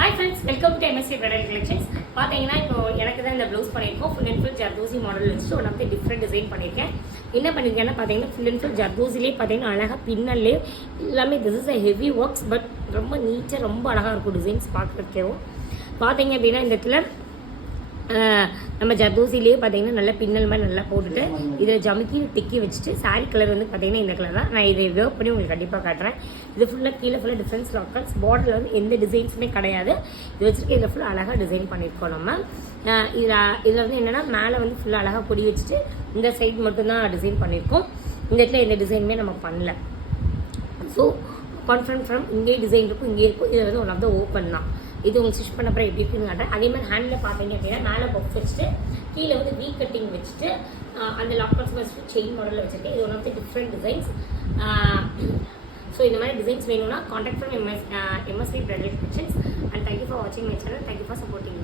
Hi friends, welcome to MSC bridal collections. பார்த்தீங்கன்னா இப்போ எனக்கு தான் இந்த ப்ளவுஸ் பண்ணியிருக்கோம். Full and full zardozi model வச்சுட்டு one of the different design பண்ணியிருக்கேன். என்ன பண்ணியிருக்கேன்னா பார்த்தீங்கன்னா ஃபுல் அண்ட் ஃபுல் ஜர்தோசிலே பார்த்தீங்கன்னா அழகாக பின்னல்லே எல்லாமே this is a heavy works. But ரொம்ப நீட்டாக ரொம்ப அழகாக இருக்கும் டிசைன்ஸ் பார்க்குறதுக்கேவும். பார்த்தீங்க அப்படின்னா இந்த இடத்துல நம்ம ஜர்தோசிலேயே பார்த்தீங்கன்னா நல்லா பின்னல் மாதிரி நல்லா போட்டுட்டு இதில் ஜமுக்கி டிக்கி வச்சுட்டு சாரீ கலர் வந்து பார்த்தீங்கன்னா இந்த கலர் தான். நான் இதை வேர் பண்ணி உங்களுக்கு கண்டிப்பாக காட்டுறேன். இது ஃபுல்லாக கீழே ஃபுல்லாக டிஃப்ரென்ஸ் லாக்கல்ஸ் பார்டரில் வந்து எந்த டிசைன்ஸுமே கிடையாது. இது வச்சுருக்கு இதில் ஃபுல்லாக அழகாக டிசைன் பண்ணியிருக்கோம் நம்ம. இதில் வந்து என்னென்னா மேலே வந்து ஃபுல்லாக அழகாக பொடி வச்சுட்டு இந்த சைடு மட்டும்தான் டிசைன் பண்ணியிருக்கோம். இந்த இடத்துல எந்த டிசைனுமே நம்ம பண்ணல. ஸோ கான்ஃபிடன்ட் ஃப்ரம் இங்கே டிசைன் இருக்கும், இங்கே இருக்கும். இது வந்து ஒன் ஆஃப் த ஓப்பன் தான். இது உங்களுக்கு ஸ்டிச் பண்ண அப்புறம் எப்படி இருக்குன்னு காட்டுறேன். அதே மாதிரி ஹேண்டில் பார்த்தீங்க அப்படின்னா மேலே பாக்ஸ் வச்சுட்டு கீழே வந்து வீ கட்டிங் வச்சுட்டு அந்த லாக்கர்ஸ் வச்சுட்டு செயின் மாடலில் வச்சுருக்கேன். இது one of the different designs. So இந்த மாதிரி டிசைன்ஸ் வேணும்னா contact from MSV bridal collections. And thank you for வாட்சிங் my channel. Thank you for supporting.